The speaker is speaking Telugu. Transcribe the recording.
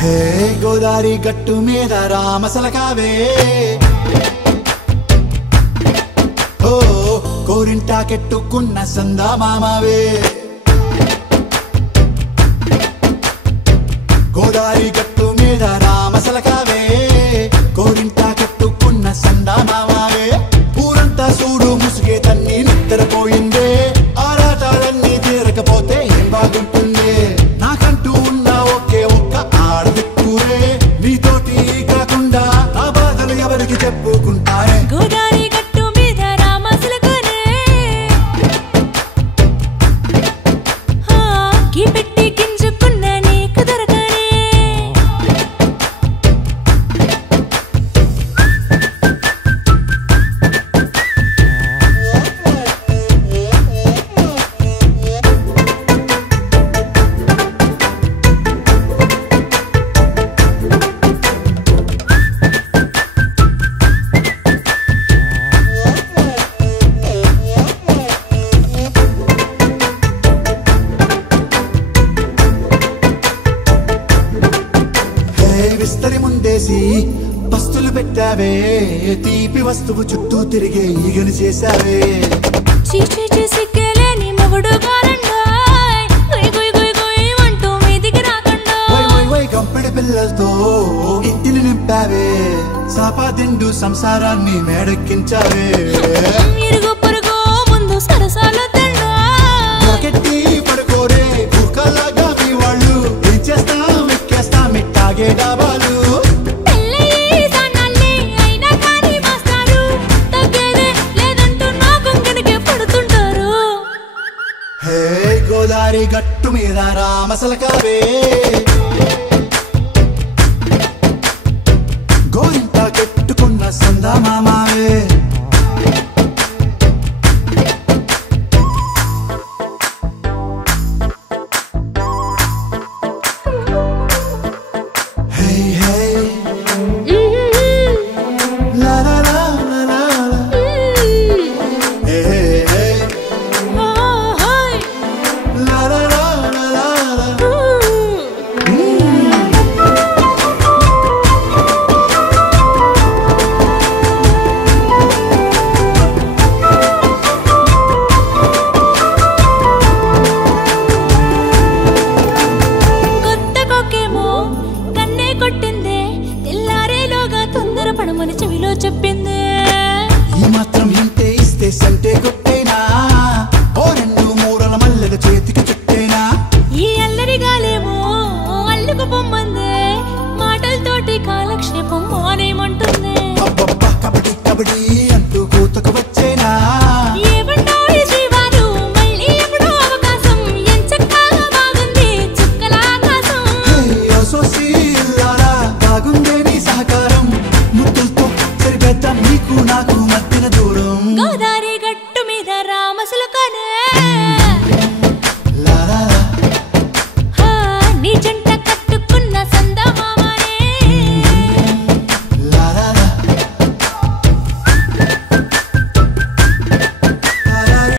హే గోదారి గట్టు మీద రామసలకావే ఓ కోరింటాకెట్టుకున్న సందా మామావే గోదారి గట్టు మీద రామసలకావే కోరింటాకెట్టుకున్న సందా మామావే ఊరంతా చూడు ముసుగే తన్ని నిద్రపోయిందే ఆరాటాలన్నీ తీరకపోతే ఏం బాగుంటుంది నాకంటూ ఉన్న ఒకే ఒక్క ఆడదిక్కురే నీతోటి కాకుండా నా బాధలు ఎవరికి చెప్పుకుంటారే గోదారి గట్టు మీద రామసలకానే కి పెట్టి గింజుకున్న నీకు దొరకనే విస్తరి ముందేసి పస్తులు పెట్టావే తీపి వస్తువు చుట్టూ తిరిగే ఈగలు చేశావే చీచీ చేసి కేలేని మొగుడు గారండాయ్ గుయ్ గుయ్ గుయ్ గుయ్ అంటూ మీదికి రాకండా వై వై వై గంపెడి పిల్లలతో ఇంటిని నింపావే సాపాదిండు సంసారాన్ని మేడెక్కించావే ఇరుగు పొరుగు ముందు సరసాలు తిండా నాకెట్టి పడుకోరే కుక్కలాగా మీ వాళ్ళు ఏం చేస్తాం ఎక్కేస్తాం ఇట్టాగే డాబాలు గోదారి గట్టు మీద రామసలకావే